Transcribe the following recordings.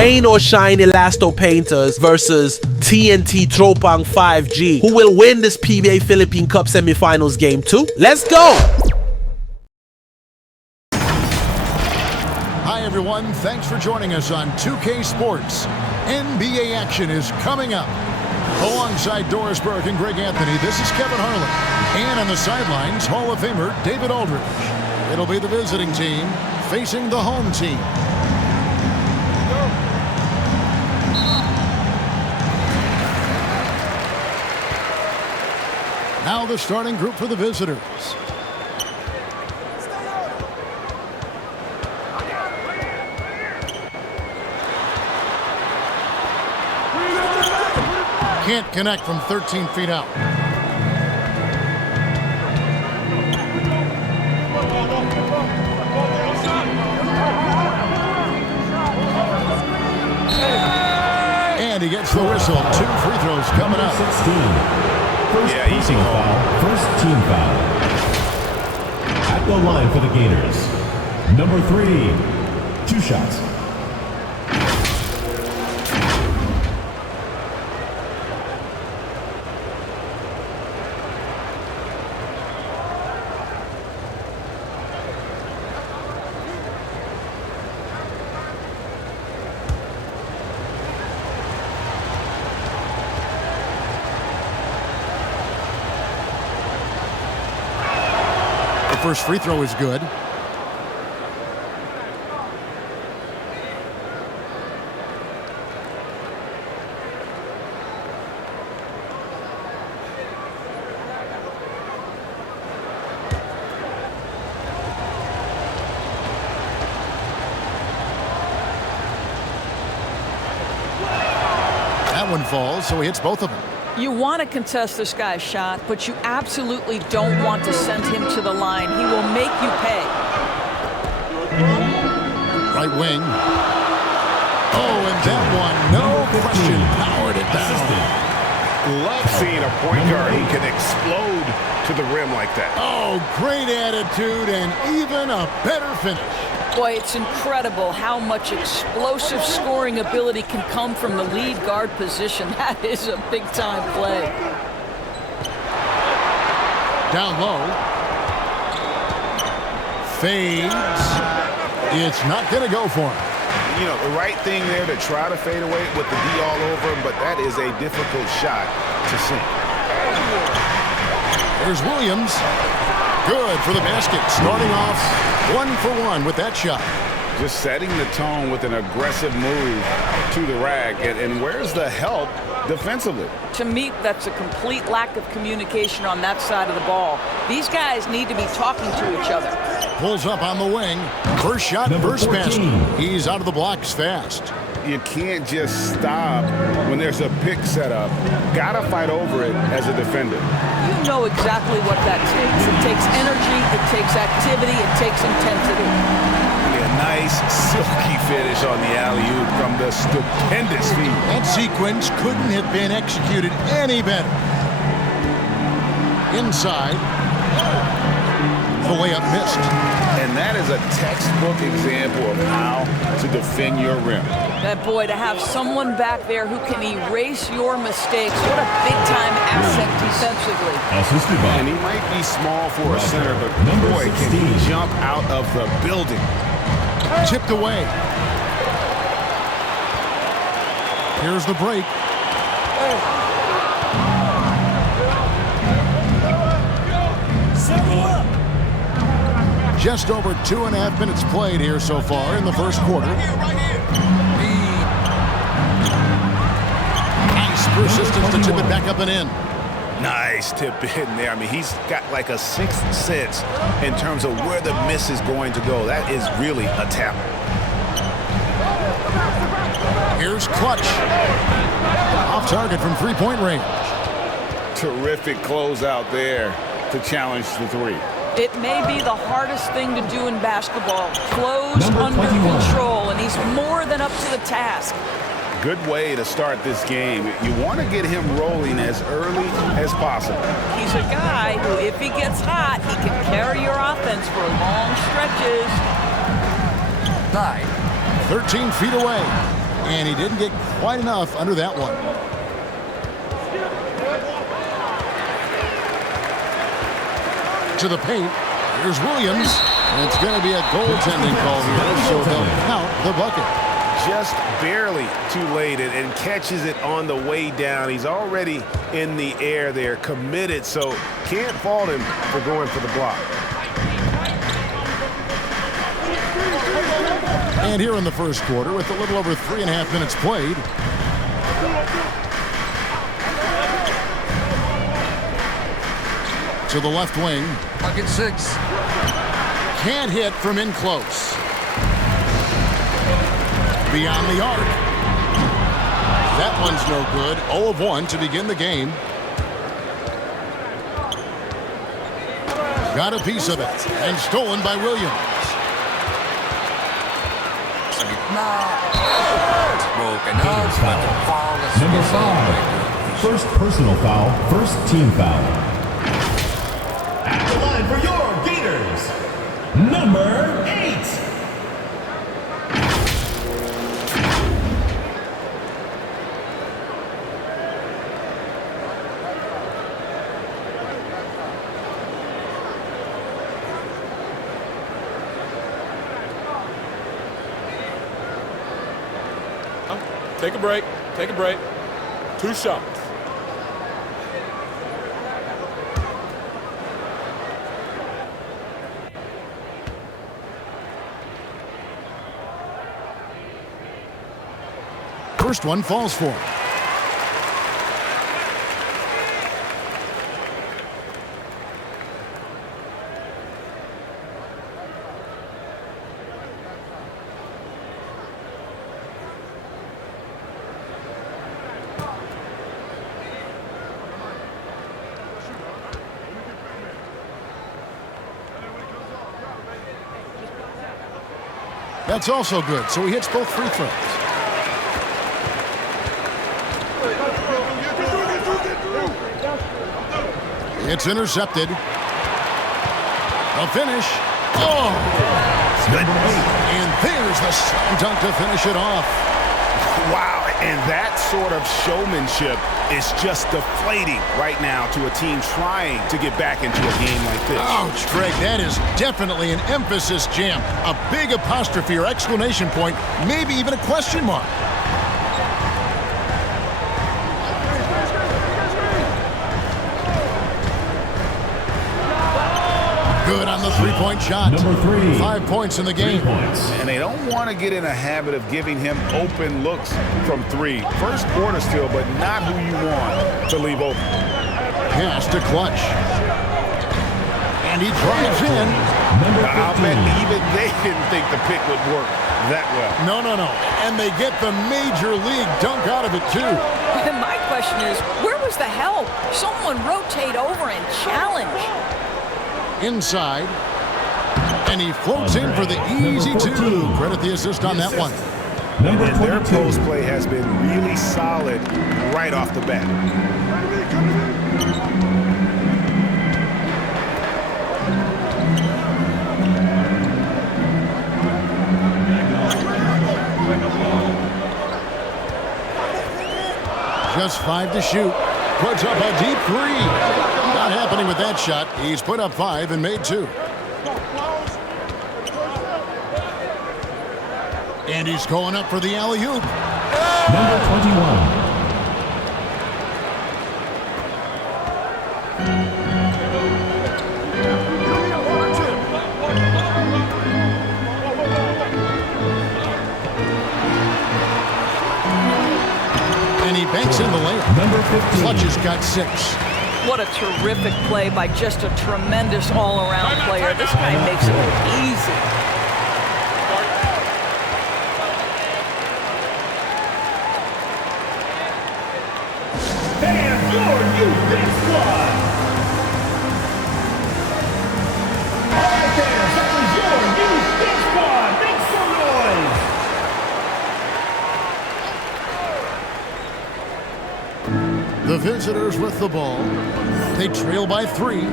Rain or shine Elasto Painters versus TNT Tropang 5G. Who will win this PBA Philippine Cup semifinals game 2? Let's go! Hi everyone, thanks for joining us on 2K Sports. NBA action is coming up. Alongside Doris Burke and Greg Anthony, this is Kevin Harlan. And on the sidelines, Hall of Famer David Aldridge. It'll be the visiting team facing the home team. Now the starting group for the visitors. Can't connect from 13 feet out. And he gets the whistle. 2 free throws coming up. 16. Yeah, easy call. First team foul. At the line for the Gators. Number 3. 2 shots. First free throw is good. That one falls, so he hits both of them. You want to contest this guy's shot, but you absolutely don't want to send him to the line. He will make you pay. Right wing. Oh, and that one, no question, powered it down. Love seeing a point guard who can explode to the rim like that. Oh, great attitude and even a better finish. Boy, it's incredible how much explosive scoring ability can come from the lead guard position. That is a big-time play. Down low. Fades. It's not going to go for him. You know, the right thing there to try to fade away with the D all over him, but that is a difficult shot to sink. There's Williams. Good for the basket. Starting off 1-for-1 with that shot. Just setting the tone with an aggressive move to the rack. And where's the help defensively? To me, that's a complete lack of communication on that side of the ball. These guys need to be talking to each other. Pulls up on the wing. First shot, first basket. He's out of the blocks fast. You can't just stop when there's a pick set up. Gotta fight over it as a defender. You know exactly what that takes. It takes energy, it takes activity, it takes intensity. Yeah, nice silky finish on the alley-oop from the stupendous feed. That sequence couldn't have been executed any better. Inside. The layup missed. And that is a textbook example of how to defend your rim. That boy, to have someone back there who can erase your mistakes, what a big-time asset defensively. And he might be small for a center, but boy, can he jump out of the building. Tipped away. Here's the break. Just over 2.5 minutes played here so far in the first quarter. Nice persistence to tip it back up and in. Nice tip in there. I mean, he's got like a sixth sense in terms of where the miss is going to go. That is really a tap. Here's Clutch. Off target from three-point range. Terrific closeout there to challenge the three. It may be the hardest thing to do in basketball. Close under control, and he's more than up to the task. Good way to start this game. You want to get him rolling as early as possible. He's a guy who, if he gets hot, he can carry your offense for long stretches. 13 feet away. And he didn't get quite enough under that one. To the paint. Here's Williams. And it's going to be a goaltending call here, so they'll count the bucket. Just barely too late and catches it on the way down. He's already in the air there, committed, so can't fault him for going for the block. And here in the first quarter, with a little over 3.5 minutes played, to the left wing. Bucket 6. Can't hit from in close. Beyond the arc. That one's no good. 0 of 1 to begin the game. Got a piece of it. And stolen by Williams. Gators foul. Number 5. First personal foul, first team foul. At the line for your Gators, number 8. Take a break. Take a break. 2 shots. First one falls for him. That's also good, so he hits both free throws. It's intercepted. A finish. Oh! And there's the slam dunk to finish it off. Wow, and that sort of showmanship is just deflating right now to a team trying to get back into a game like this. Ouch, Greg, that is definitely an emphasis jam. A big apostrophe or exclamation point, maybe even a question mark. Good on the three-point shot. Number 3. 5 points in the game. 3 points. And they don't want to get in a habit of giving him open looks from 3. First quarter still, but not who you want to leave open. Pass to Clutch. And he drives in. I'll bet even they didn't think the pick would work that well. No. And they get the major league dunk out of it, too. My question is, where was the help? Someone rotate over and challenge. Inside. And he floats in for the easy 2. Credit the assist on that one. Number 22. Their post play has been really solid right off the bat. Just 5 to shoot. Puts up a deep 3. Not happening with that shot. He's put up 5 and made 2. And he's going up for the alley-oop. Number 21. And he banks in the layup. Number 15. Clutch has got 6. What a terrific play by just a tremendous all-around player. This guy makes it look easy. And your youth big squad. All right, fans, that was your youth big squad. Make some noise. The visitors with the ball. They trail by 3.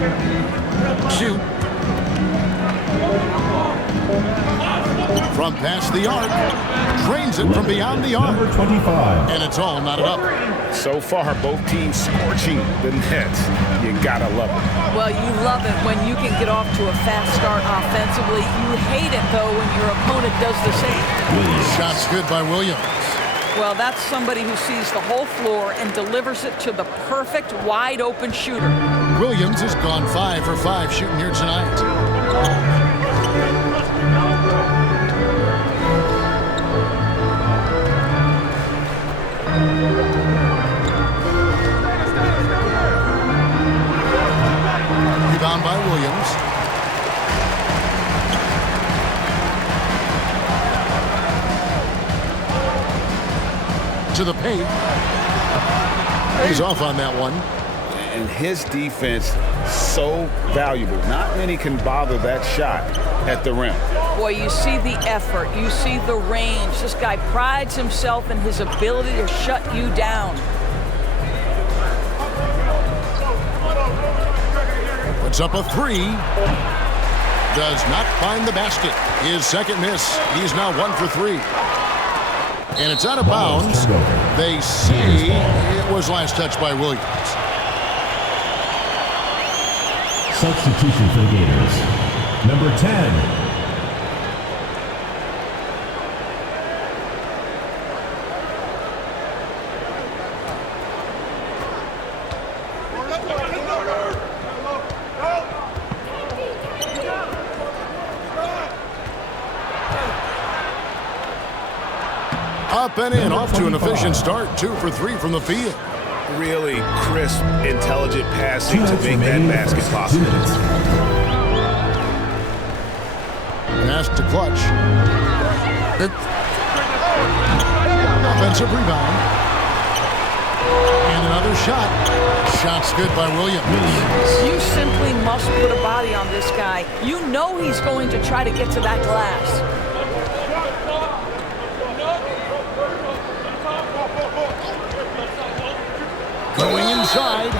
Shoot. From past the arc. Drains it from beyond the arc. Number 25. And it's all knotted up. So far, both teams scorching the nets. You gotta love it. Well, you love it when you can get off to a fast start offensively. You hate it, though, when your opponent does the same. Shot's good by Williams. Well, that's somebody who sees the whole floor and delivers it to the perfect wide-open shooter. Williams has gone 5 for 5 shooting here tonight. Rebound by Williams. To the paint. He's off on that one. And his defense so valuable. Not many can bother that shot at the rim. Boy, you see the effort. You see the range. This guy prides himself in his ability to shut you down. Puts up a 3. Does not find the basket. His second miss. He's now 1 for 3. And it's out of bounds. They say it was last touched by Williams. Substitution for the Gators. Number 10. Up and in, off to an efficient start. 2 for 3 from the field. Really crisp, intelligent passing to make that basket possible. Pass to Clutch. Offensive rebound. And another shot. Shot's good by Williams. You simply must put a body on this guy. You know he's going to try to get to that glass. Going inside,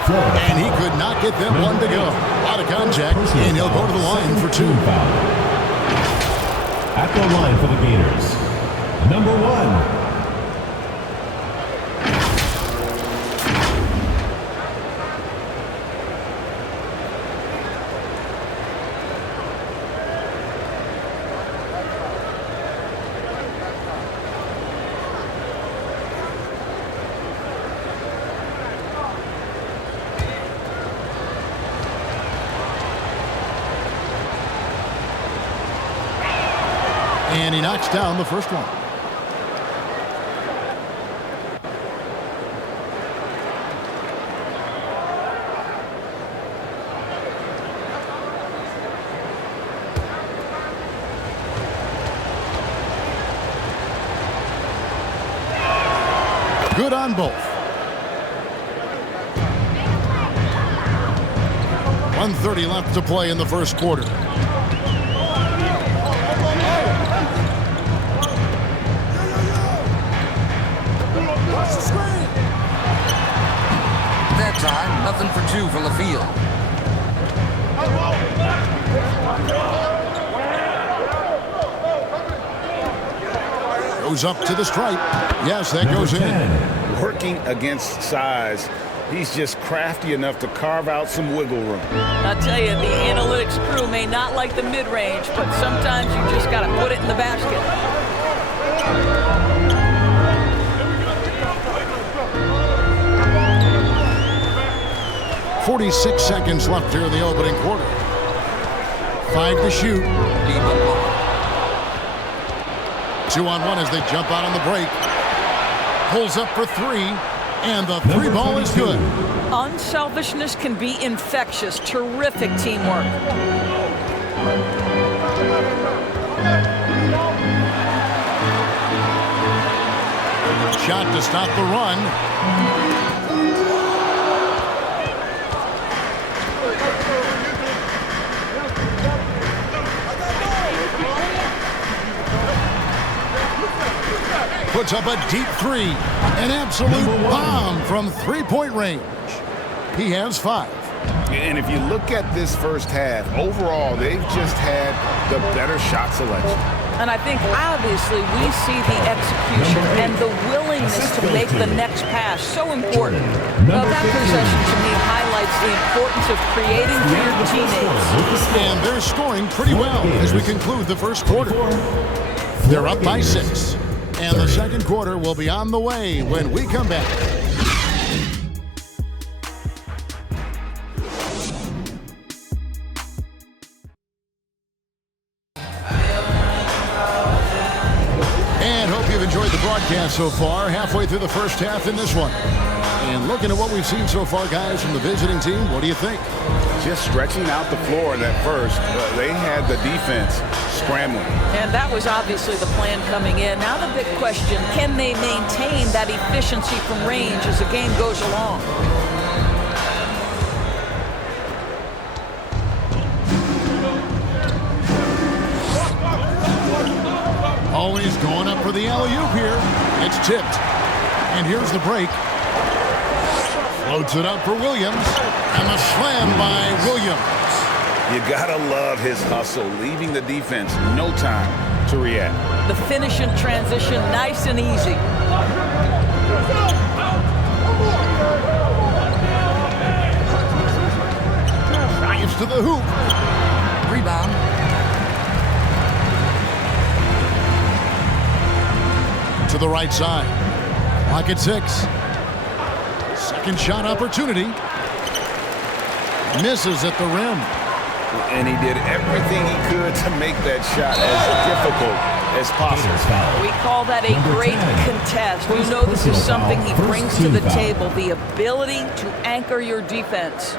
and he could not get them one to go. Out of contact, and he'll go to the line for 2. At the line for the Gators, number 1. And he knocks down the first one. Good on both. 1:30 left to play in the first quarter. That time, nothing for 2 from the field. Goes up to the stripe. Yes, that goes in. Working against size, he's just crafty enough to carve out some wiggle room. I tell you, the analytics crew may not like the mid-range, but sometimes you just got to put it in the basket. 46 seconds left here in the opening quarter. 5 to shoot. 2 on 1 as they jump out on the break. Pulls up for 3, and the 3 ball is good. Unselfishness can be infectious. Terrific teamwork. Shot to stop the run. Puts up a deep 3. An absolute bomb from 3-point range. He has 5. And if you look at this first half, overall, they've just had the better shot selection. And I think, obviously, we see the execution and the willingness to make the next pass so important. Well, that possession, to me, highlights the importance of creating for your teammates. And they're scoring pretty well as we conclude the first quarter. They're up by 6. And the second quarter will be on the way when we come back. And hope you've enjoyed the broadcast so far, halfway through the first half in this one. And looking at what we've seen so far, guys, from the visiting team, what do you think? Just stretching out the floor in that first, they had the defense scrambling. And that was obviously the plan coming in. Now the big question, can they maintain that efficiency from range as the game goes along? Always going up for the alley-oop here. It's tipped. And here's the break. Floats it up for Williams. And the slam by Williams. You gotta love his hustle, leaving the defense no time to react. The finish in transition, nice and easy. Drives to the hoop. Rebound. To the right side. Pocket 6. Second shot opportunity. Misses at the rim. And he did everything he could to make that shot as difficult as possible. We call that a great contest. You know this is something he brings to the table, the ability to anchor your defense.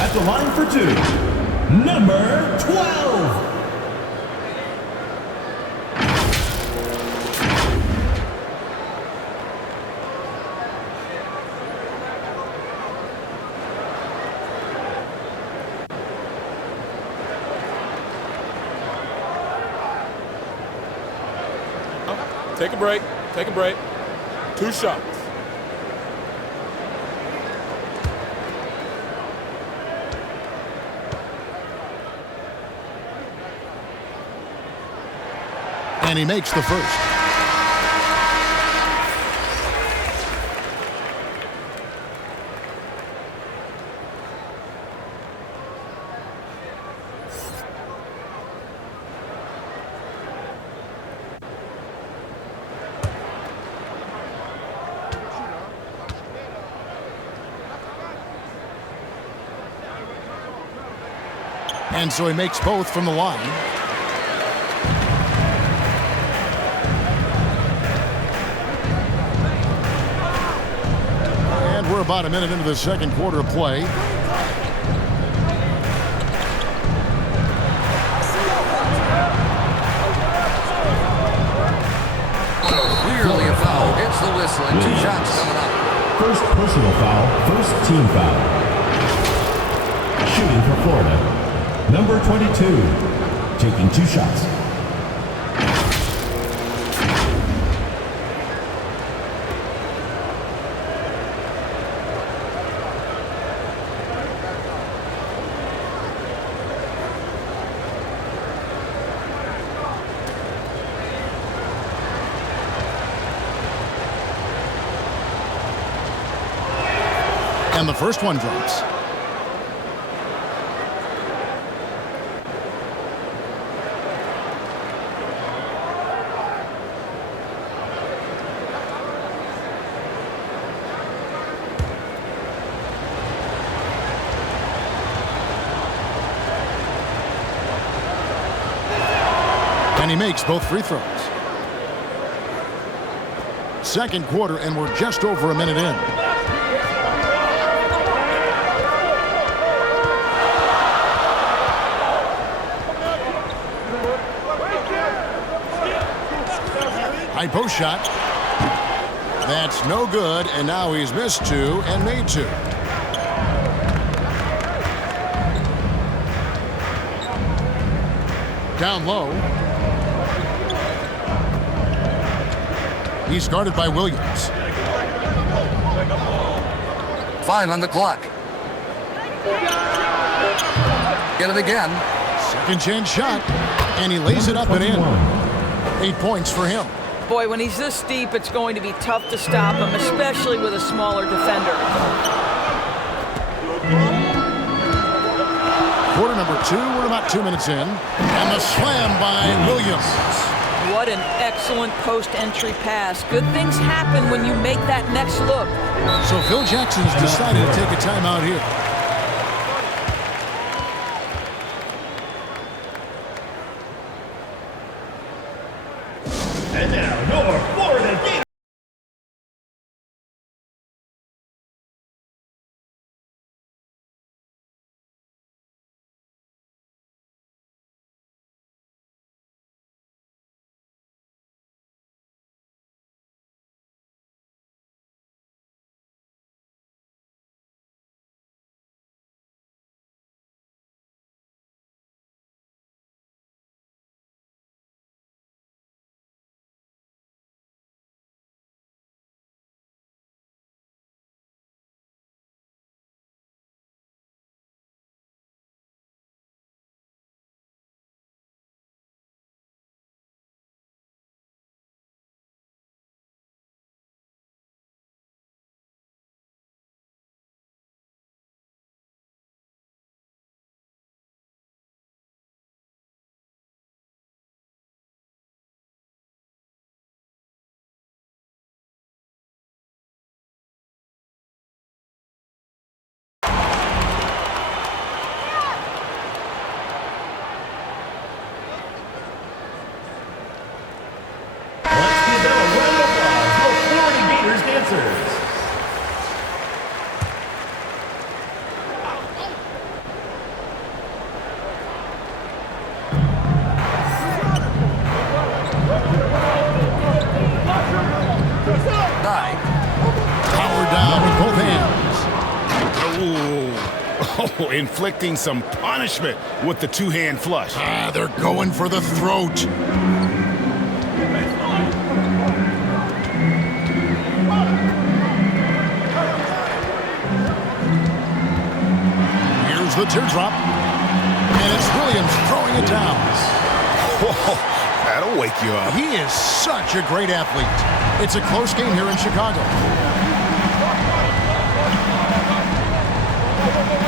At the line for 2, number 12. Take a break. Take a break. 2 shots. And he makes the first. And so he makes both from the line. And we're about a minute into the second quarter of play. Clearly a foul. Hits the whistle and 2 shots coming up. First personal foul, first team foul. Shooting for Florida, number 22, taking 2 shots. And the first one drops. And he makes both free throws. Second quarter, and we're just over a minute in. High post shot. That's no good, and now he's missed 2 and made 2. Down low. He's guarded by Williams. 5 on the clock. Get it again. Second chance shot, and he lays it up and in. 8 points for him. Boy, when he's this deep, it's going to be tough to stop him, especially with a smaller defender. Quarter number 2, we're about 2 minutes in. And the slam by Williams. What an excellent post-entry pass. Good things happen when you make that next look. So Phil Jackson's decided to take a timeout here. And now, your Florida Gators. Power down with both hands. Oh, inflicting some punishment with the two-hand flush. They're going for the throat. Here's the teardrop. And it's Williams throwing it down. Whoa, that'll wake you up. He is such a great athlete. It's a close game here in Chicago.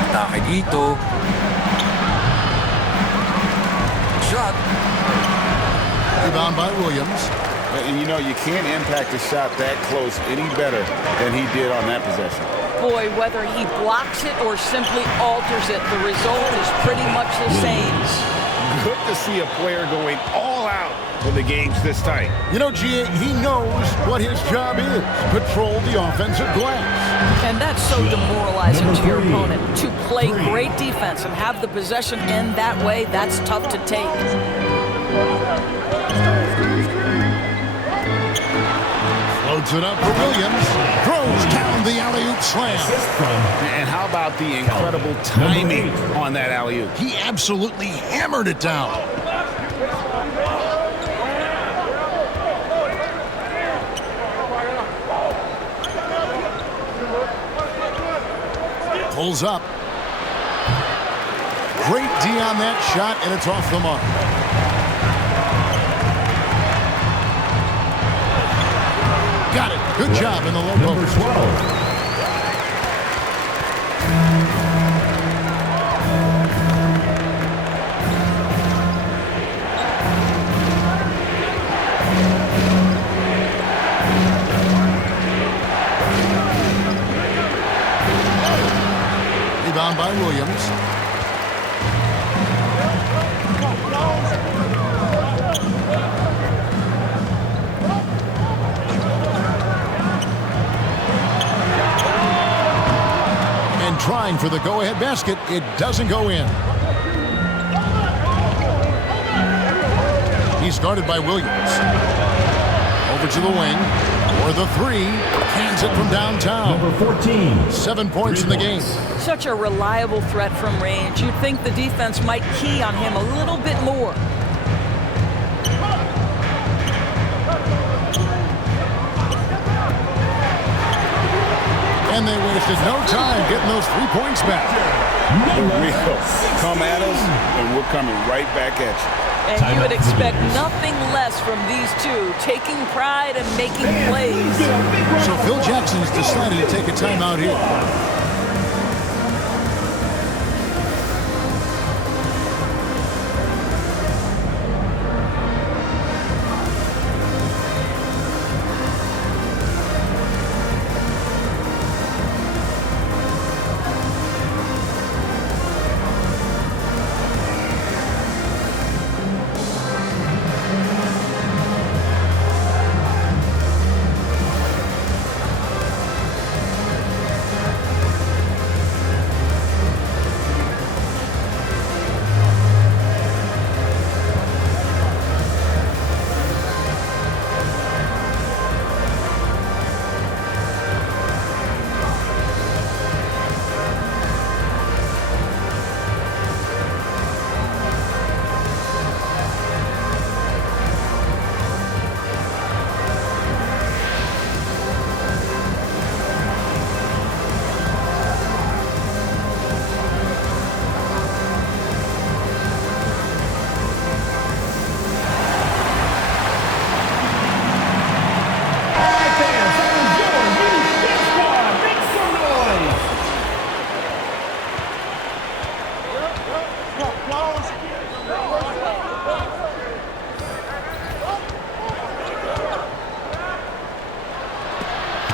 Atake dito. Shot. Rebound by Williams. And you know, you can't impact a shot that close any better than he did on that possession. Boy, whether he blocks it or simply alters it, the result is pretty much the same. Good to see a player going all out when the game's this tight. You know, G.A., he knows what his job is. Patrol the offensive glass. And that's so demoralizing to your opponent. To play great defense and have the possession end that way, that's tough to take. Floats it up for Williams. Throws down the alley-oop slam. And how about the incredible timing on that alley-oop? He absolutely hammered it down. Pulls up. Great D on that shot, and it's off the mark. Got it. Good job in the low post. 12. Rebound by Williams. And trying for the go-ahead basket, it doesn't go in. He's guarded by Williams. Over to the wing. For the three. Cans it from downtown. Number 14. 7 points in the game. Such a reliable threat from range. You'd think the defense might key on him a little bit more. And they wasted no time getting those 3 points back. Real. Come at us, and we're coming right back at you. And you would expect nothing less from these two, taking pride and making plays. So Phil Jackson's decided to take a timeout here.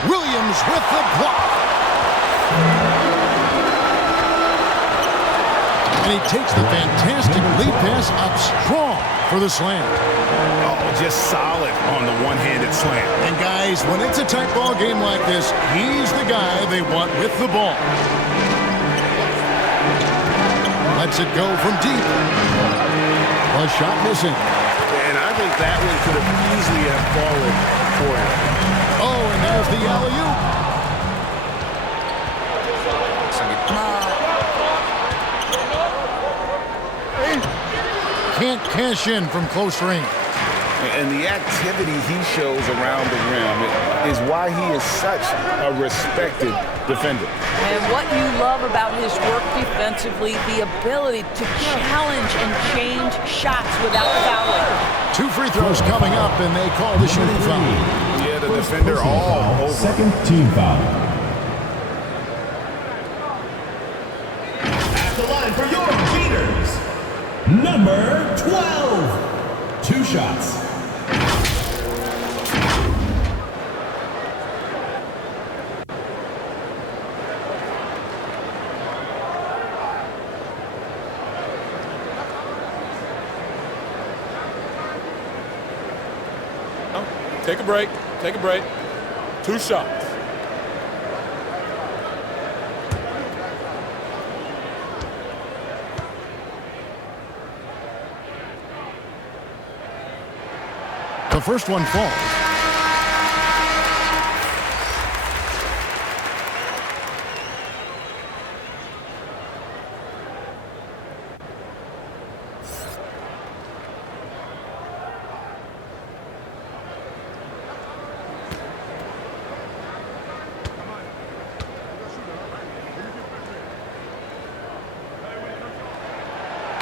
Williams with the block. And he takes the fantastic lead pass up strong for the slam. Oh, just solid on the one-handed slam. And guys, when it's a tight ball game like this, he's the guy they want with the ball. Lets it go from deep. A shot missing. And I think that one could have easily have fallen for him. Oh, and there's the alley-oop. Can't cash in from close range. And the activity he shows around the rim is why he is such a respected defender. And what you love about his work defensively, the ability to challenge and change shots without fouling. 2 free throws coming up, and they call the shooting foul. Yeah, the defender all over. Second team foul. At the line for your beaters, number 12. 2 shots. Take a break. Take a break. 2 shots. The first one falls.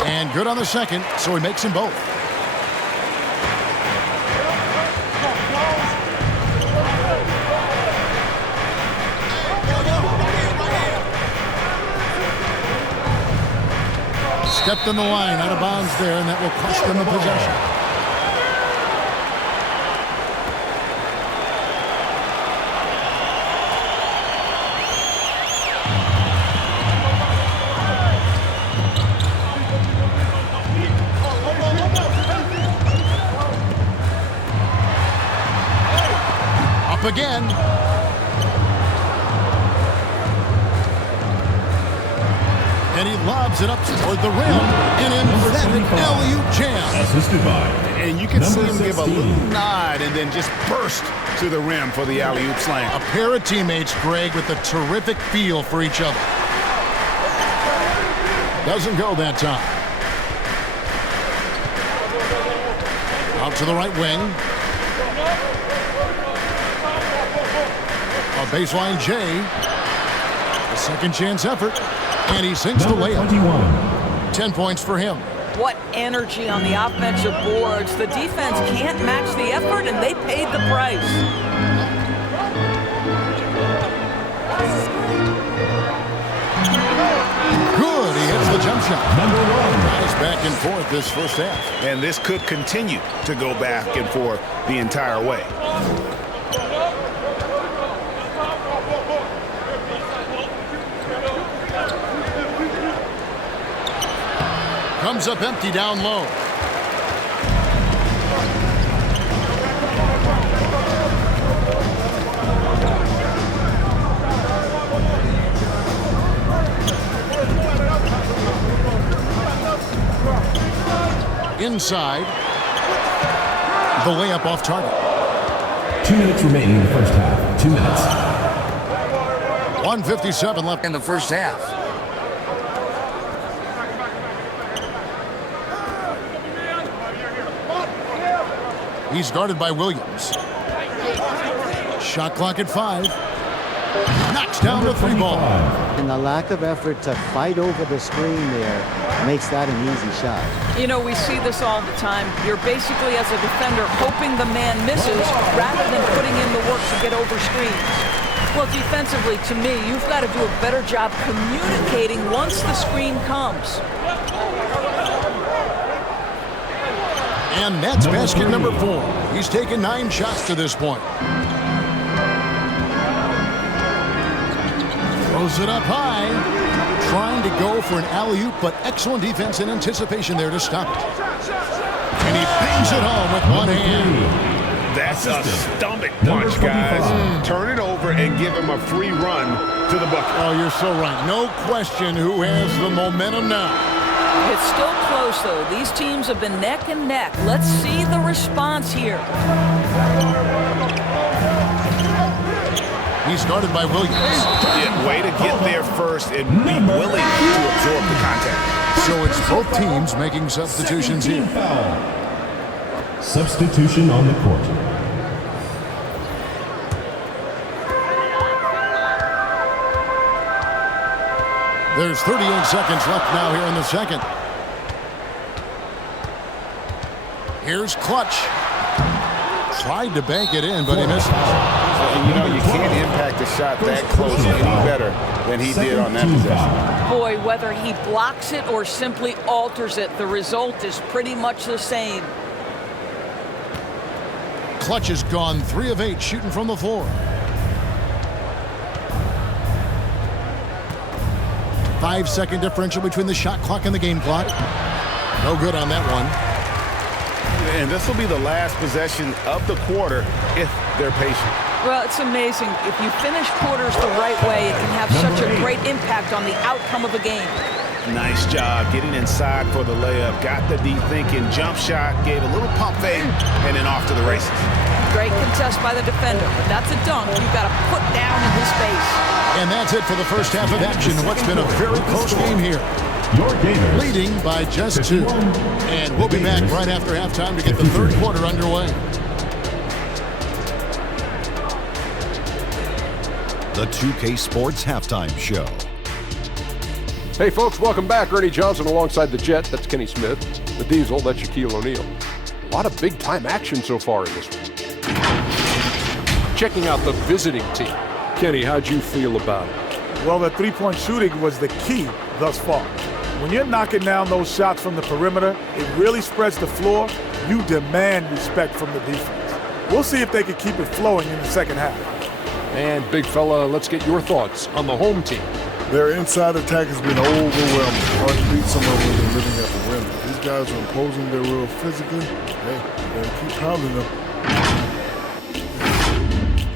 And good on the second, so he makes them both. Stepped on the line, out of bounds there, and that will cost them a possession. Up again. And he lobs it up toward the rim. An emphatic alley-oop jam. Assisted by. And you can see him give a 16. little nod and then just burst to the rim for the alley-oop slam. A pair of teammates, Greg, with a terrific feel for each other. Doesn't go that time. Out to the right wing. A baseline J. A second chance effort. And he sinks the layup. 21. 10 points for him. What energy on the offensive boards. The defense can't match the effort, and they paid the price. Good. He hits the jump shot. Number 1. Nice back and forth this first half. And this could continue to go back and forth the entire way. Comes up empty down low. Inside. The layup off target. 2 minutes remaining in the first half. 2 minutes. 1:57 left In the first half. He's guarded by Williams. Shot clock at 5. Knocks down the 3 ball. And the lack of effort to fight over the screen there makes that an easy shot. You know, we see this all the time. You're basically, as a defender, hoping the man misses rather than putting in the work to get over screens. Well, defensively, to me, you've got to do a better job communicating once the screen comes. And that's basket number 4. He's taken 9 shots to this point. Throws it up high. Trying to go for an alley-oop, but excellent defense and anticipation there to stop it. And he bangs it home with one hand. That's a stomach punch, guys. Turn it over and give him a free run to the bucket. Oh, you're so right. No question who has the momentum now. It's still close, though. These teams have been neck and neck. Let's see the response here. He's guarded by Williams. Yeah, way to get there first and be willing to absorb the contact. So it's both teams making substitutions here. Foul. Substitution on the court. There's 38 seconds left now here in the second. Here's Clutch. Tried to bank it in, but he misses. And you know, you can't impact a shot that close any better than he did on that possession. Boy, whether he blocks it or simply alters it, the result is pretty much the same. Clutch has gone 3 of 8 shooting from the floor. 5-second differential between the shot clock and the game clock. No good on that one. And this will be the last possession of the quarter if they're patient. Well, it's amazing. If you finish quarters the right way, it can have such a great impact on the outcome of a game. Nice job getting inside for the layup. Got the deep thinking jump shot, gave a little pump fake, and then off to the races. Great contest by the defender, but that's a dunk you've got to put down in his face. And that's it for the first half of action. What's been a very close game here. Your Gators Leading by just 2. And we'll be back right after halftime to get the third quarter underway. The 2K Sports Halftime Show. Hey, folks, welcome back. Ernie Johnson alongside the Jet. That's Kenny Smith. The Diesel, that's Shaquille O'Neal. A lot of big-time action so far in this one. Checking out the visiting team. Kenny, how'd you feel about it? Well, the three-point shooting was the key thus far. When you're knocking down those shots from the perimeter, it really spreads the floor. You demand respect from the defense. We'll see if they can keep it flowing in the second half. And, big fella, let's get your thoughts on the home team. Their inside attack has been overwhelming. Hard to beat someone when they're living at the rim. These guys are imposing their will physically. Hey, you gotta keep pounding them.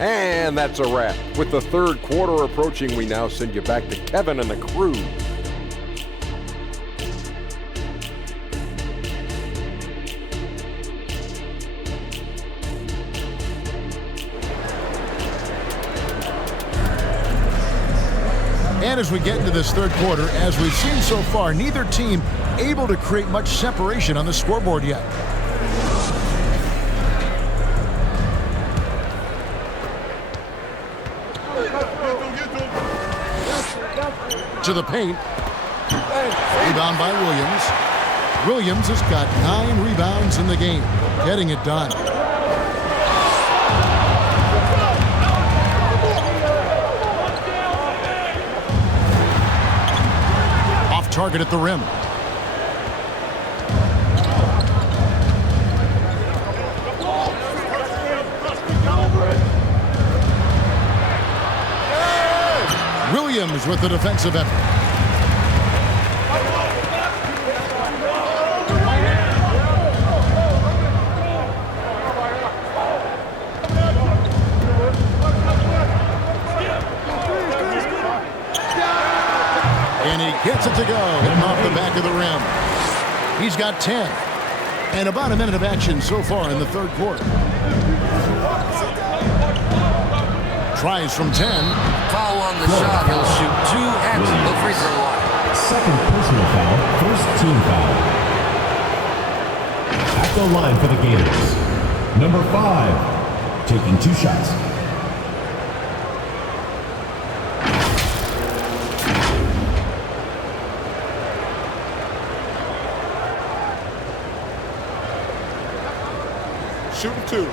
And that's a wrap. With the third quarter approaching, we now send you back to Kevin and the crew. And as we get into this third quarter, as we've seen so far, neither team able to create much separation on the scoreboard yet. to the paint. Rebound by Williams. Williams has got 9 rebounds in the game, getting it done. Off target at the rim. Williams with the defensive effort. And he gets it to go, hitting off the back of the rim. He's got 10. And about a minute of action so far in the third quarter. Tries from 10. Foul on the shot. He'll shoot 2 at the free throw line. Second personal foul, first team foul. At the line for the Gators. Number 5, taking 2 shots. Shooting 2.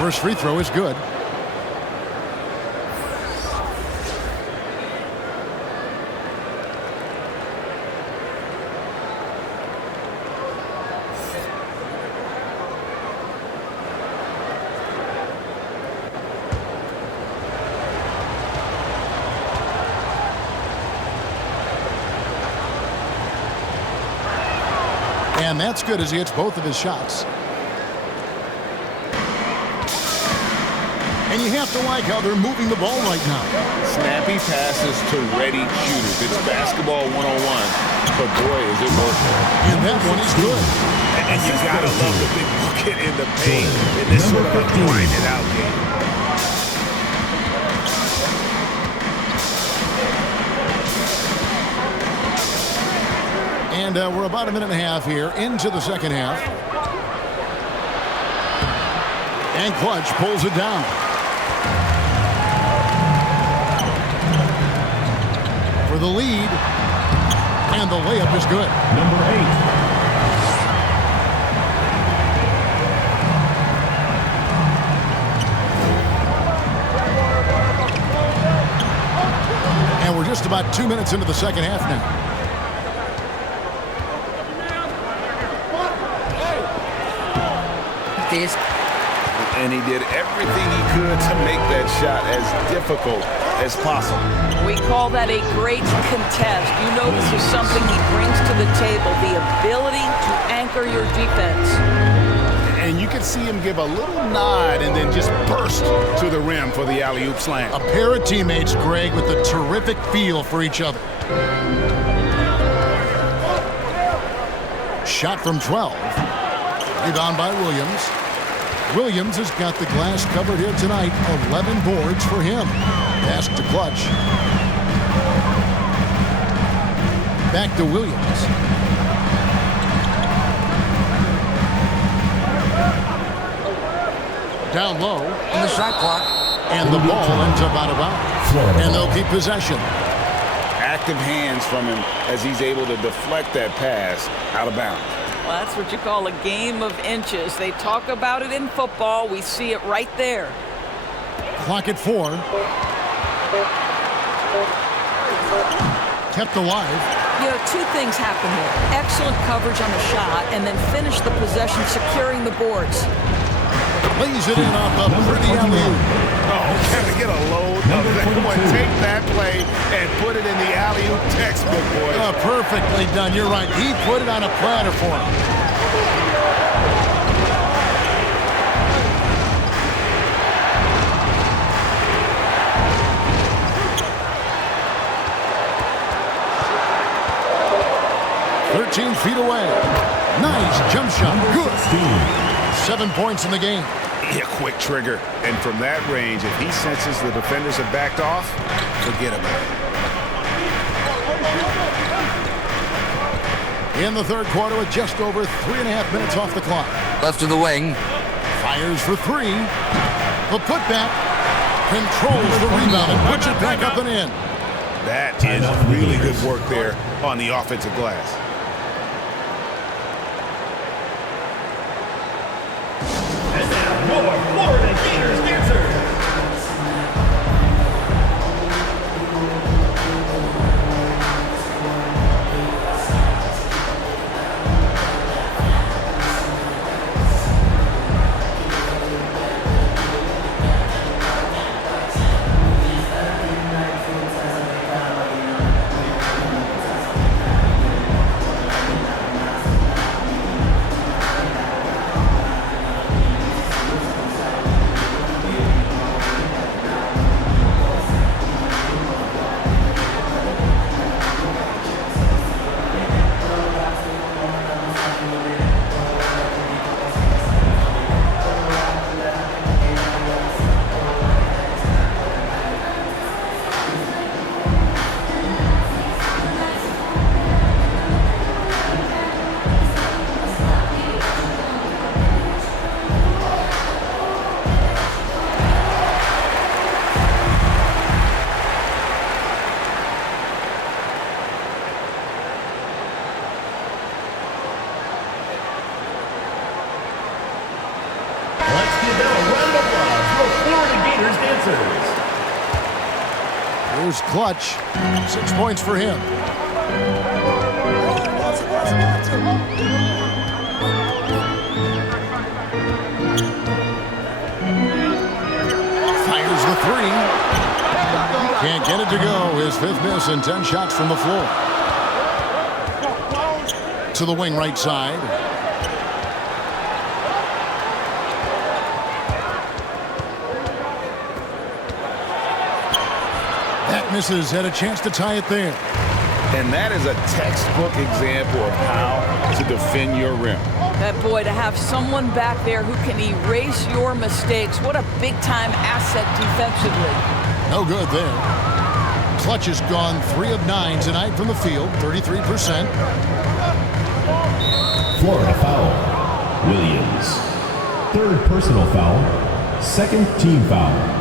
First free throw is good. And that's good as he hits both of his shots. And you have to like how they're moving the ball right now. Snappy passes to ready shooters. It's basketball 101, but boy, is it working. And that one is good. And you gotta love the big bucket in the paint in this sort of a grinded out game. And we're about a minute and a half here into the second half. And Clutch pulls it down. For the lead. And the layup is good. Number 8. And we're just about 2 minutes into the second half now. And he did everything he could to make that shot as difficult as possible. We call that a great contest. You know this is something he brings to the table, the ability to anchor your defense. And you can see him give a little nod and then just burst to the rim for the alley-oop slam. A pair of teammates, Greg, with a terrific feel for each other. Shot from 12. Rebound by Williams. Williams has got the glass covered here tonight. 11 boards for him. Pass to Clutch. Back to Williams. Down low. In the shot clock. And the ball ends up out of bounds. And they'll keep possession. Active hands from him as he's able to deflect that pass out of bounds. Well, that's what you call a game of inches. They talk about it in football. We see it right there. Clock at 4. Kept alive. You know, 2 things happen there. Excellent coverage on the shot, and then finish the possession securing the boards. Lays it in off the pretty alley-oop. Oh, can we get a load of that one? Take that play and put it in the alley-oop textbook, boy. Perfectly done. You're right. He put it on a platter for him. Feet away. Nice jump shot. Good. 7 points in the game. A quick trigger. And from that range, if he senses the defenders have backed off, forget about in the third quarter with just over 3.5 minutes off the clock. Left of the wing. Fires for three. The putback. Controls the rebound and puts it back up and in. That is really good work there on the offensive glass. And now, more Florida Gators dancers. Here's Clutch. 6 points for him. Fires the three. Can't get it to go. His 5th miss and 10 shots from the floor. To the wing right side. Misses, had a chance to tie it there. And that is a textbook example of how to defend your rim. That boy, to have someone back there who can erase your mistakes. What a big-time asset defensively. No good there. Clutch has gone 3 of 9 tonight from the field, 33%. Florida foul. Williams. 3rd personal foul. 2nd team foul.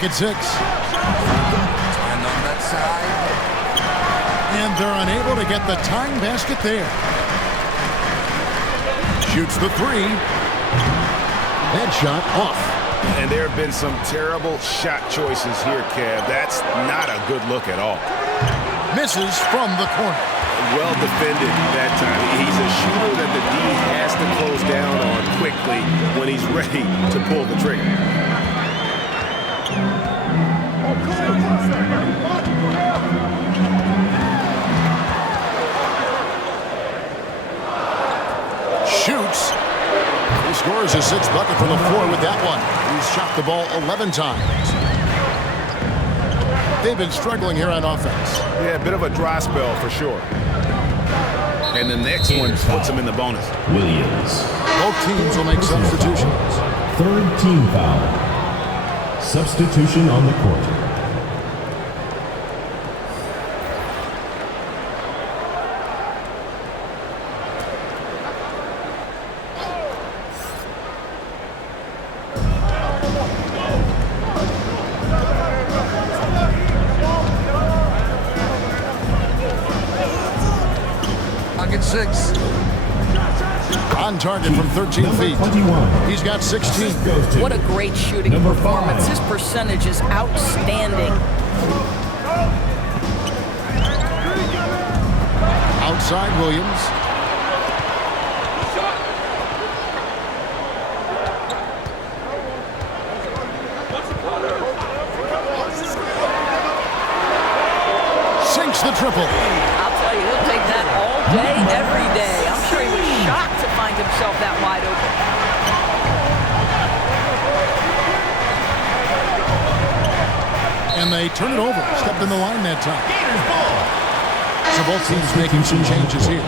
At 6. And on that side. And they're unable to get the tying basket there. Shoots the 3. That shot off. And there have been some terrible shot choices here, Kev. That's not a good look at all. Misses from the corner. Well defended that time. He's a shooter that the D has to close down on quickly when he's ready to pull the trigger. Shoots. He scores his 6th bucket from the floor with that one. He's shot the ball 11 times. They've been struggling here on offense. Yeah, a bit of a dry spell for sure. And the next one puts him in the bonus. Williams. Both teams will make substitutions. 3rd team foul. Substitution on the court. Pocket 6. On target from 13 feet. 21. He's got 16. What a great shooting performance. His percentage is outstanding. Outside Williams. Sinks the triple. I'll tell you, he'll take that all day, every day. I'm sure he was shocked to find himself that wide open. And they turn it over. Stepped in the line that time. So both teams making some changes here.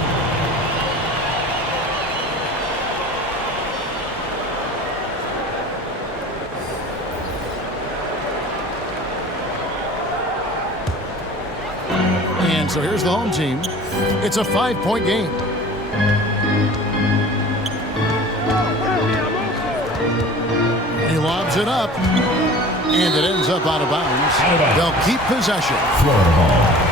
And so here's the home team. It's a 5-point game. He lobs it up. And it ends up out of bounds. They'll keep possession. Florida ball.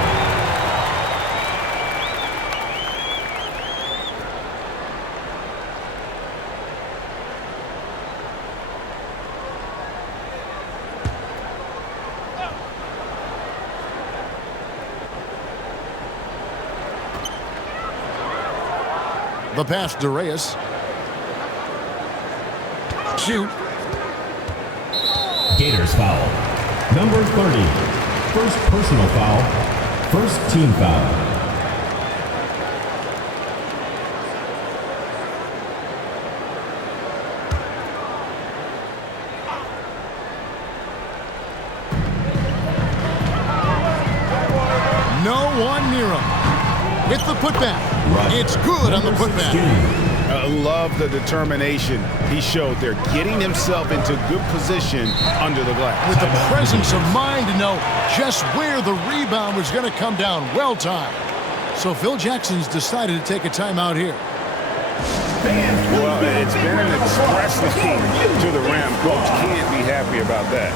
The pass to Reyes. Shoot. Gators foul. Number 30. First personal foul. First team foul. No one near him. With the putback. It's good on the putback. I love the determination he showed there, getting himself into good position under the glass. With the presence of mind to know just where the rebound was going to come down. Well timed. So Phil Jackson's decided to take a timeout here. Well, it's been an express looking to the rim. Coach can't be happy about that.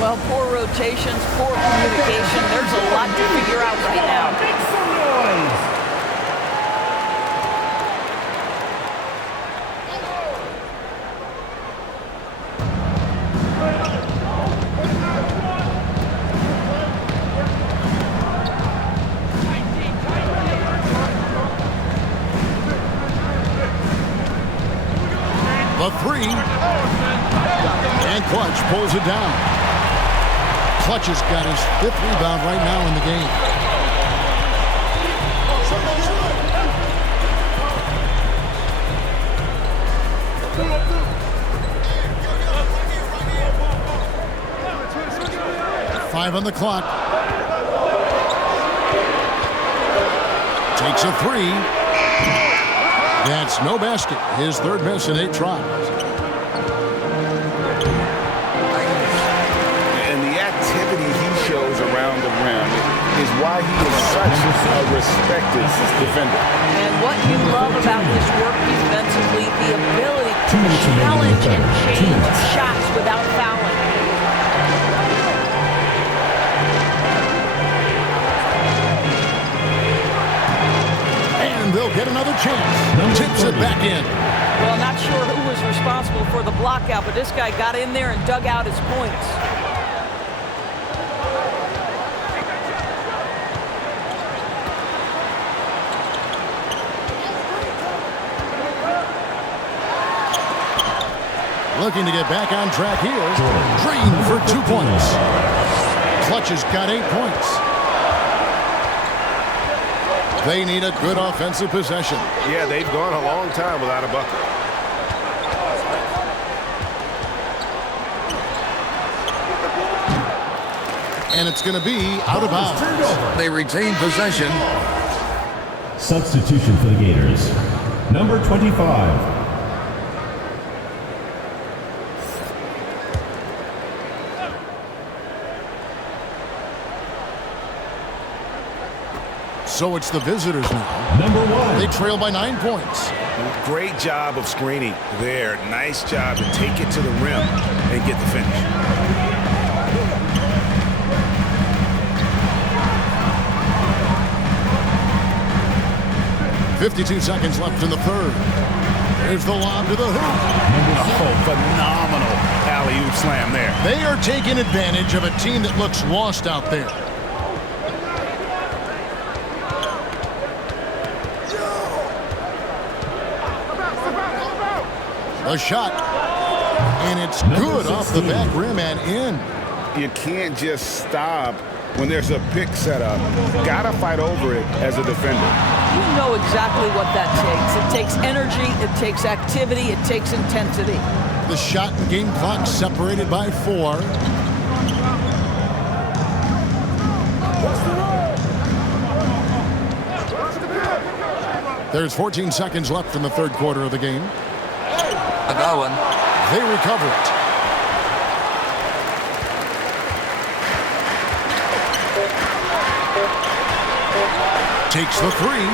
Well, poor rotations, poor communication. There's a lot to figure out right now. The three. And Clutch pulls it down. Clutch has got his 5th rebound right now in the game. Five on the clock. Takes a three. That's no basket. His 3rd miss in 8 tries. And the activity he shows around the rim is why he is such a respected defender. And what you love about his work defensively, the ability to challenge and change shots without fouling. They'll get another chance. Tips it back in. Well, not sure who was responsible for the blockout, but this guy got in there and dug out his points. Looking to get back on track here. Green for 2 points. Clutch has got 8 points. They need a good offensive possession. Yeah, they've gone a long time without a bucket. And it's going to be out of bounds. They retain possession. Substitution for the Gators. Number 25. So it's the visitors now. Number 1. They trail by 9 points. Great job of screening there. Nice job to take it to the rim and get the finish. .52 seconds left in the 3rd. Here's the lob to the hoop. Oh, phenomenal alley-oop slam there. They are taking advantage of a team that looks lost out there. A shot, and it's good off the back rim and in. You can't just stop when there's a pick set up. Gotta fight over it as a defender. You know exactly what that takes. It takes energy, it takes activity, it takes intensity. The shot and game clock separated by 4. There's 14 seconds left in the third quarter of the game. A good one. They recover it. Takes the three.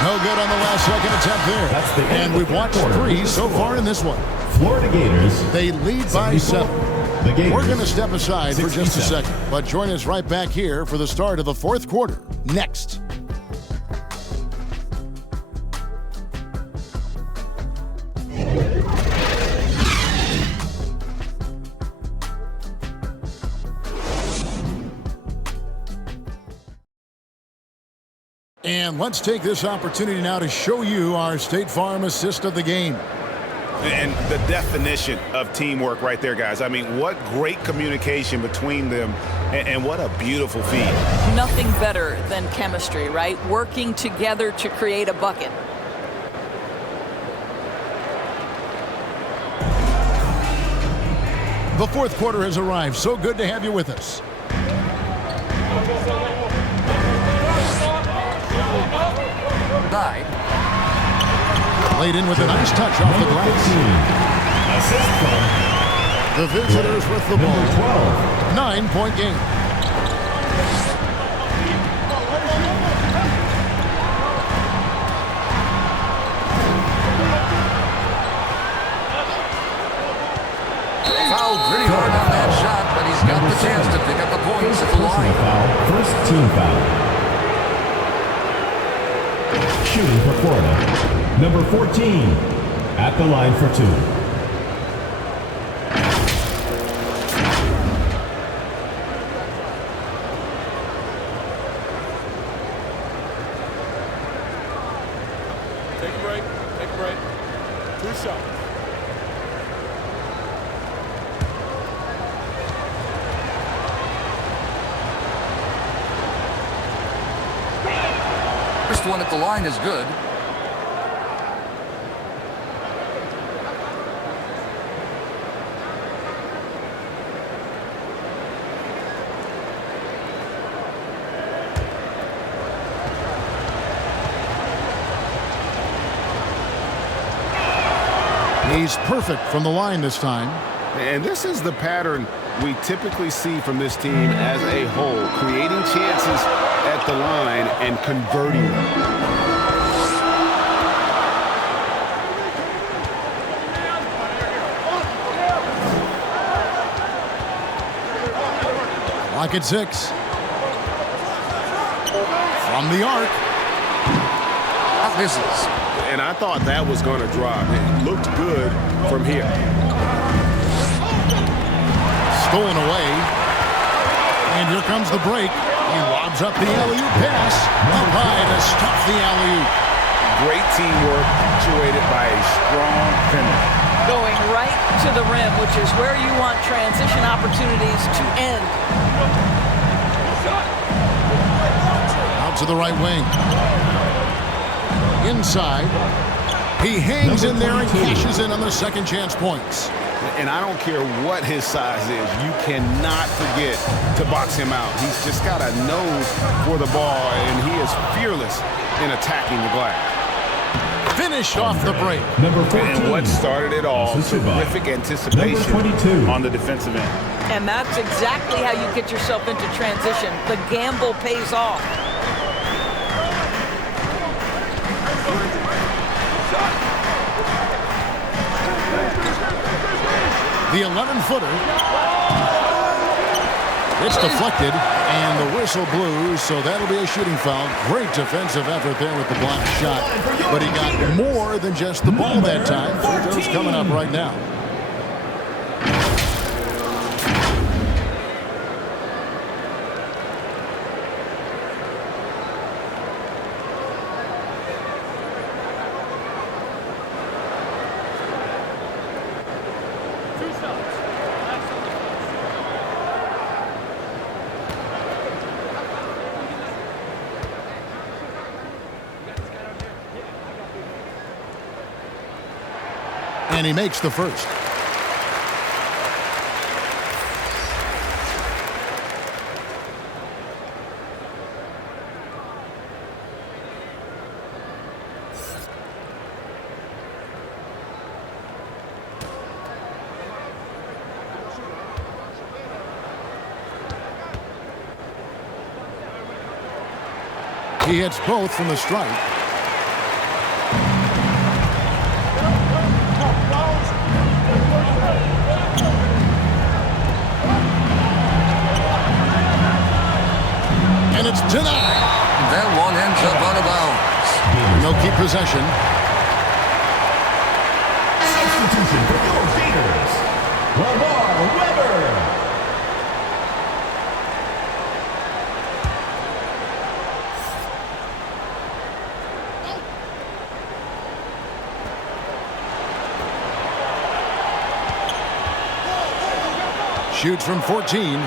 No good on the last second attempt there. That's the end and of we've the watched quarter. three so far in this one. Florida Gators. They lead by 7. The Gators, We're going to step aside for just a 67. second, but join us right back here for the start of the fourth quarter. Next. And let's take this opportunity now to show you our State Farm assist of the game. And the definition of teamwork right there, guys. I mean, what great communication between them, and what a beautiful feed. Nothing better than chemistry, right? Working together to create a bucket. The fourth quarter has arrived. So good to have you with us. Died. Laid in with a nice touch off the glass. Assist from The visitors with the ball. 12. 9-point game. Fouled pretty hard on that shot, but he's got the chance to pick up the points at the line. First team foul. Shooting for Florida. Number 14 at the line for 2. Take a break. Take a break. 2 shots. First one at the line is good. He's perfect from the line this time. And this is the pattern we typically see from this team as a whole, creating chances at the line and converting them. Clock at 6. From the arc. That misses. And I thought that was going to drop. It looked good from here. Stolen away. And here comes the break. He lobs up the alley-oop pass. Up high to stop the alley-oop. Great teamwork, punctuated by a strong finish. Going right to the rim, which is where you want transition opportunities to end. Out to the right wing. Inside. He hangs in there and cashes in on the second chance points. And I don't care what his size is, you cannot forget to box him out. He's just got a nose for the ball, and he is fearless in attacking the glass. Finished off the break. Number 14. And what started it all, terrific anticipation on the defensive end. And that's exactly how you get yourself into transition. The gamble pays off. The 11-footer. It's deflected, and the whistle blew, so that'll be a shooting foul. Great defensive effort there with the block shot. But he got more than just the ball that time. Free throws coming up right now. And he makes the first. He hits both from the stripe. And it's denied. That one ends up out of bounds. They'll keep possession. Substitution for your Gators, Lamar Weber. Shoots from 14.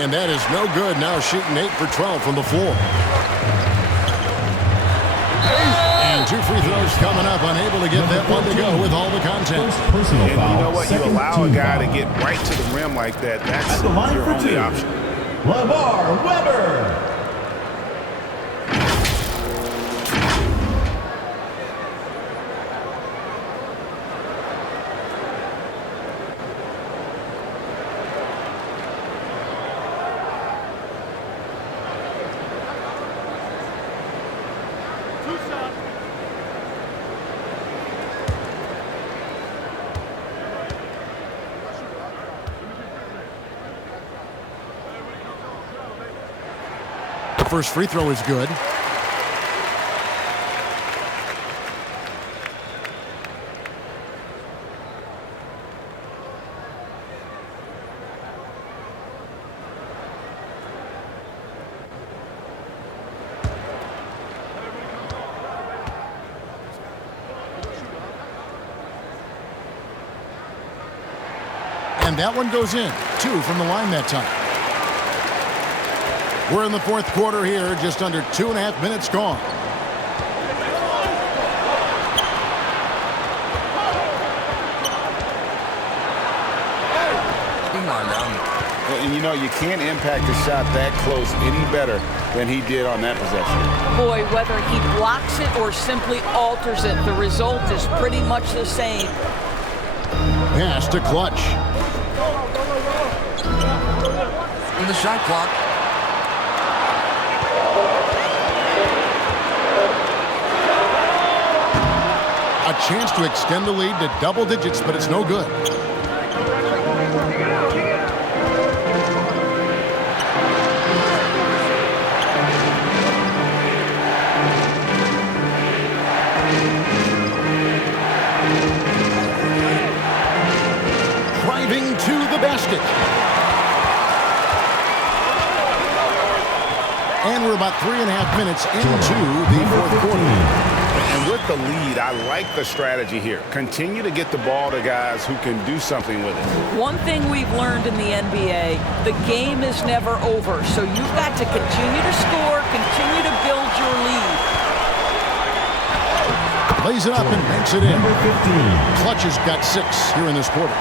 And that is no good. Now shooting 8 for 12 from the floor. And 2 free throws coming up. Unable to get that one to go with all the content. And you know what? You allow a guy to get right to the rim like that. That's your only option. Lamar Weber. First free throw is good. And that one goes in. 2 from the line that time. We're in the fourth quarter here, just under 2.5 minutes gone. And you know, you can't impact a shot that close any better than he did on that possession. Boy, whether he blocks it or simply alters it, the result is pretty much the same. Pass to Clutch. In the shot clock. A chance to extend the lead to double digits, but it's no good. Driving to the basket. And we're about 3.5 minutes into the fourth quarter. And with the lead, I like the strategy here. Continue to get the ball to guys who can do something with it. One thing we've learned in the NBA, the game is never over. So you've got to continue to score, continue to build your lead. Lays it up and banks it in. Clutch has got 6 here in this quarter.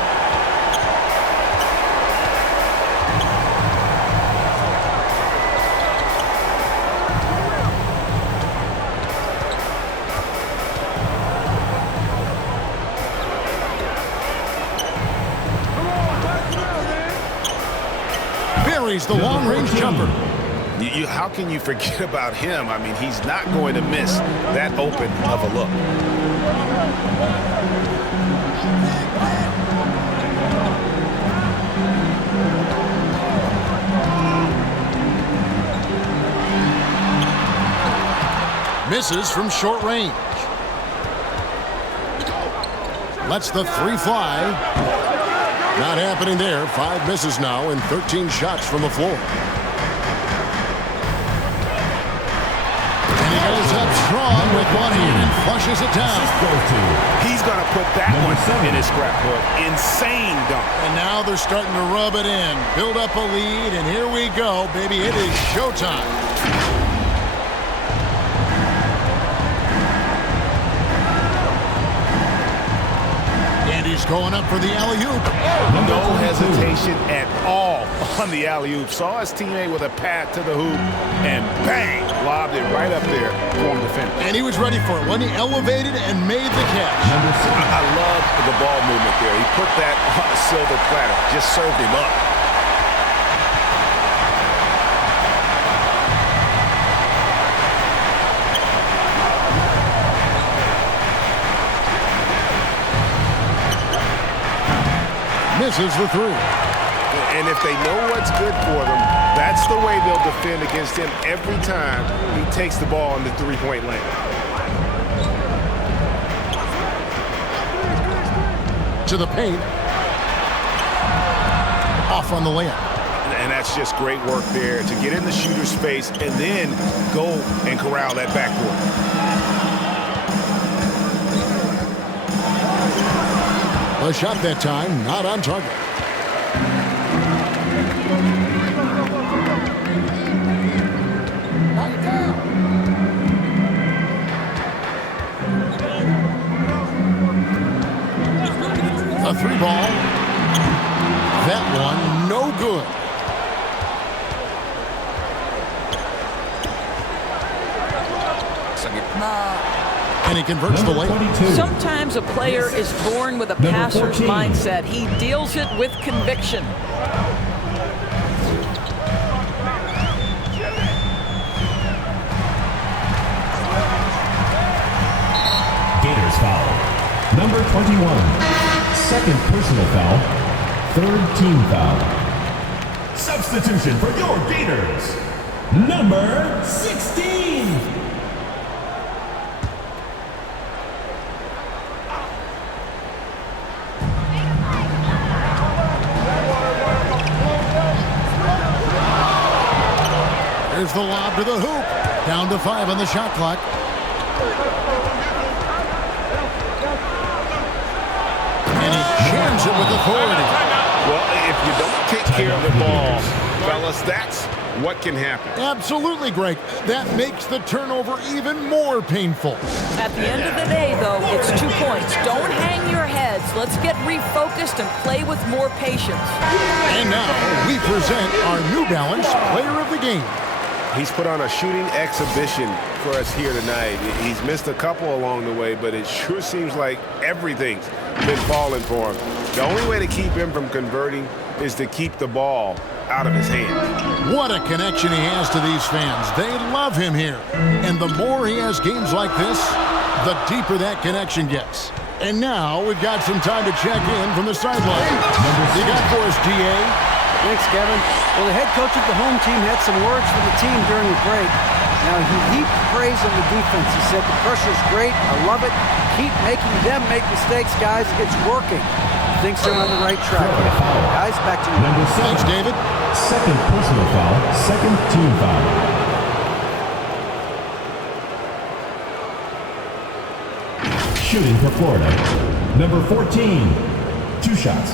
The long-range jumper. How can you forget about him? I mean, he's not going to miss that open of a look. Misses from short range. Lets the 3 fly. Not happening there. 5 misses now and 13 shots from the floor. And he goes up strong with one hand and flushes it down. He's going to put that one in his scrapbook. Insane dunk. And now they're starting to rub it in. Build up a lead, and here we go, baby. It is showtime. He's going up for the alley-oop. No hesitation at all on the alley-oop. Saw his teammate with a path to the hoop, and bang, lobbed it right up there for him to finish. And he was ready for it when he elevated and made the catch. I love the ball movement there. He put that on a silver platter, just served him up. misses the three. And if they know what's good for them, that's the way they'll defend against him every time he takes the ball in the three-point lane. To the paint. Off on the layup. And that's just great work there to get in the shooter's space and then go and corral that backcourt. A shot that time, not on target. A three ball. That one, no good. And he converts the layup. Sometimes a player is born with a passer's mindset. He deals it with conviction. Gators foul. Number 21. Second personal foul. Third team foul. Substitution for your Gators. Number 16. There's the lob to the hoop. Down to 5 on the shot clock. And he jams it with authority. Well, if you don't take care of the ball, fellas, that's what can happen. Absolutely, Greg. That makes the turnover even more painful. At the end of the day, though, it's 2 points. Don't hang your heads. Let's get refocused and play with more patience. And now we present our New Balance Player of the Game. He's put on a shooting exhibition for us here tonight. He's missed a couple along the way, but it sure seems like everything's been falling for him. The only way to keep him from converting is to keep the ball out of his hands. What a connection he has to these fans. They love him here. And the more he has games like this, the deeper that connection gets. And now we've got some time to check in from the sideline. You got for us, DA? Thanks, Kevin. Well, the head coach of the home team had some words for the team during the break. Now, he heaped praise on the defense. He said, the pressure's great. I love it. Keep making them make mistakes, guys. It's working. Thinks they're on the right track. Guys, back to you. Number 6. Thanks, David. Second personal foul. Second team foul. Shooting for Florida. Number 14. 2 shots.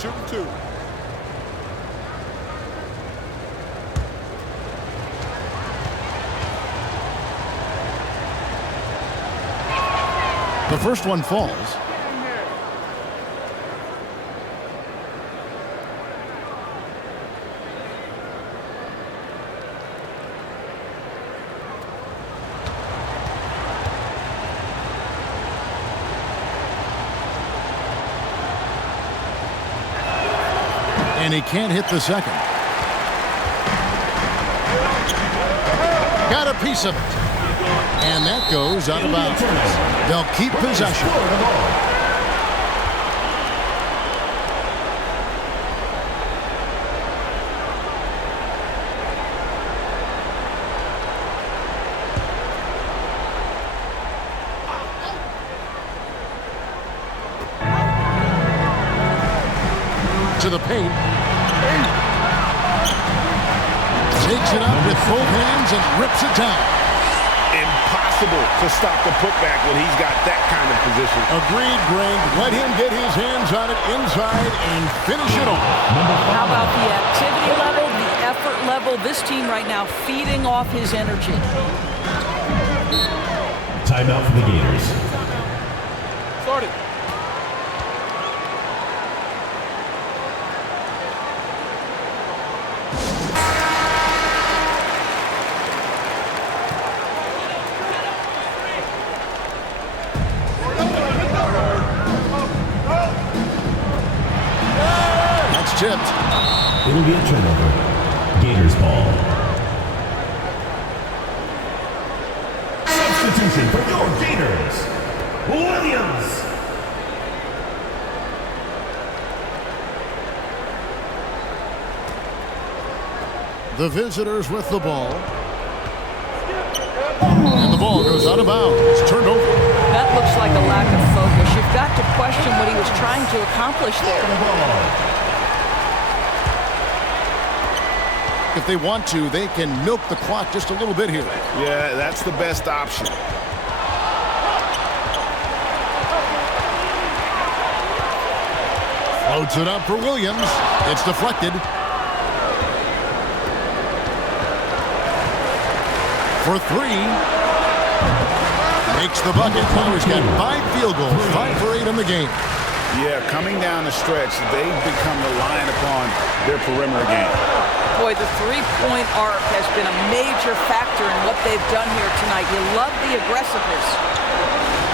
Shooting 2. The first one falls. And he can't hit the second. Got a piece of it. And that goes out of bounds. They'll keep possession. To the paint. Takes it up with both hands and rips it down. Impossible to stop the putback when he's got that kind of position. Agreed, Greg. Let him get his hands on it inside and finish it off. How about the activity level, the effort level? This team right now feeding off his energy. Timeout for the Gators. Started. Tipped. It'll be a turnover. Gators ball. Substitution for your Gators. Williams. The visitors with the ball. And the ball goes out of bounds. Turned over. That looks like a lack of focus. You've got to question what he was trying to accomplish there. If they want to, they can milk the clock just a little bit here. Yeah, that's the best option. Loads it up for Williams. It's deflected. For three. Makes the bucket. He's got 5 field goals, 5 for 8 in the game. Yeah, coming down the stretch, they've become reliant upon their perimeter game. Boy, the three-point arc has been a major factor in what they've done here tonight. You love the aggressiveness.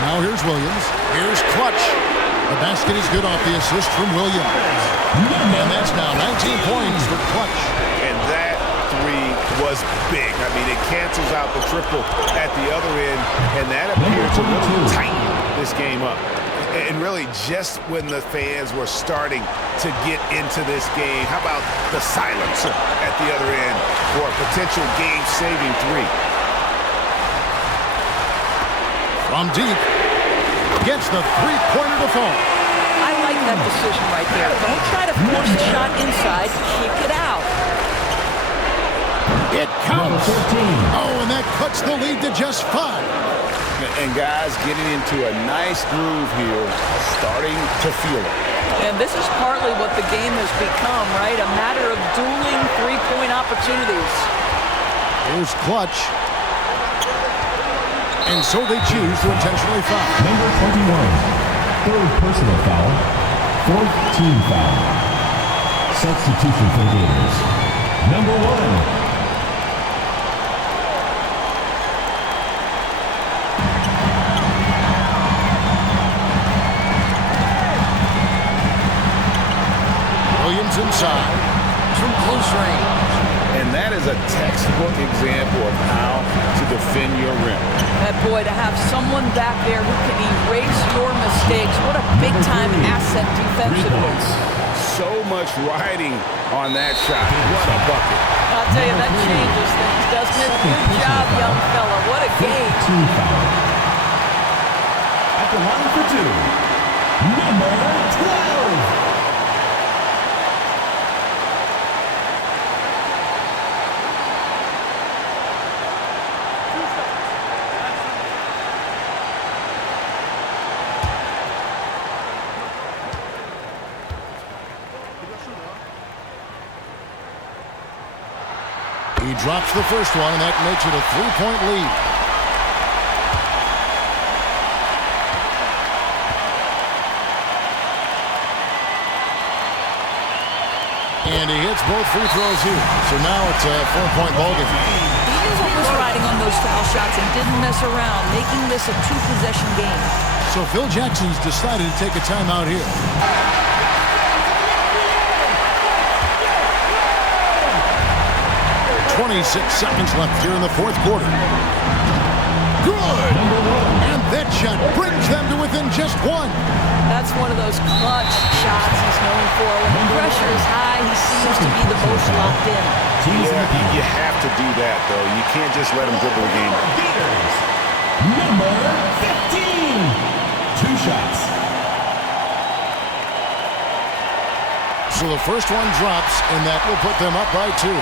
Now here's Williams. Here's Clutch. The basket is good off the assist from Williams. And that's now 19 points for Clutch. And that three was big. I mean, it cancels out the triple at the other end, and that appeared to really tighten this game up. And really, just when the fans were starting to get into this game, how about the silencer at the other end for a potential game-saving three? From deep, gets the three-pointer to fall. I like that decision right there. Don't try to force a shot inside. Kick it out. It counts. Oh, and that cuts the lead to just 5. And guys getting into a nice groove here, starting to feel it. And this is partly what the game has become, right? A matter of dueling three-point opportunities. Here's Clutch. And so they choose to intentionally foul. Number 21. Third personal foul. Fourth team foul. Substitution for the Gators. Number 1. Williams inside. From close range. And that is a textbook example of how to defend your rim. And boy, to have someone back there who can erase your mistakes, what a big-time asset defensively. So much riding on that shot. What a bucket. I'll tell you, that changes things, doesn't it? Good job, young fella. What a game. At the line for 2, number 12. He drops the first one, and that makes it a 3-point lead. And he hits both free throws here. So now it's a 4-point ballgame. He knew what was riding on those foul shots and didn't mess around, making this a 2-possession game. So Phil Jackson's decided to take a timeout here. 26 seconds left here in the fourth quarter. Good! And that shot brings them to within just 1. That's one of those clutch shots he's known for. When the pressure is high, he seems to be the most locked in. Yeah, you have to do that, though. You can't just let him dribble the game. Number 15. 2 shots. So the first one drops, and that will put them up by 2.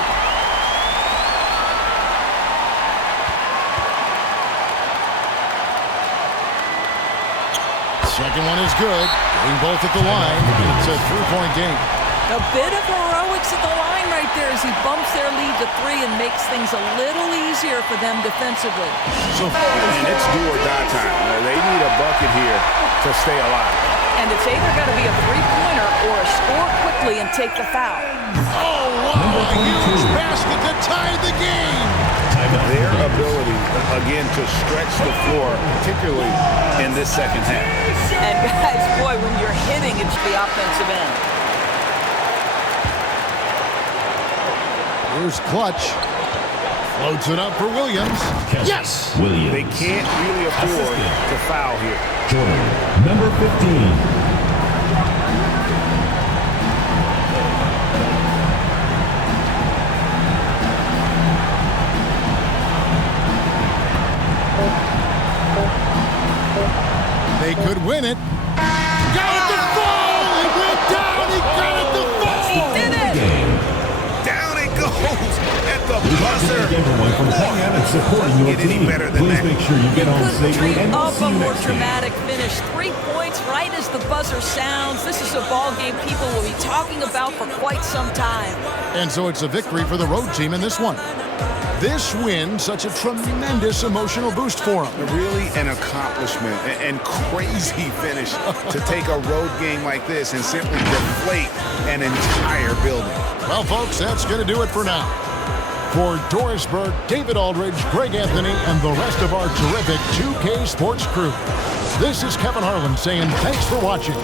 Second one is good. Getting both at the line. It's a 3-point game. A bit of heroics at the line right there as he bumps their lead to 3 and makes things a little easier for them defensively. And it's do or die time. They need a bucket here to stay alive. And it's either got to be a three-pointer or a score quickly and take the foul. Oh, wow! A huge basket to tie the game. Their ability, again, to stretch the floor, particularly in this second half. And guys, boy, when you're hitting, it's the offensive end. Here's Clutch. Floats it up for Williams. Yes! Williams. They can't really afford to foul here. Jordan, number 15. They could win it. Got it to fall! It went down! He got it to fall! He did it! Down it goes at the buzzer. Everyone from hanging out and supporting your Get any team. better than Please that. make sure you get home Couldn't safely, dream and we'll of see a you more next time. dramatic finish. 3 points right as the buzzer sounds. This is a ball game people will be talking about for quite some time. And so it's a victory for the road team in this one. This win, such a tremendous emotional boost for them. Really an accomplishment and crazy finish to take a road game like this and simply deflate an entire building. Well, folks, that's going to do it for now. For Dorisburg, David Aldridge, Greg Anthony, and the rest of our terrific 2K Sports crew, this is Kevin Harlan saying thanks for watching.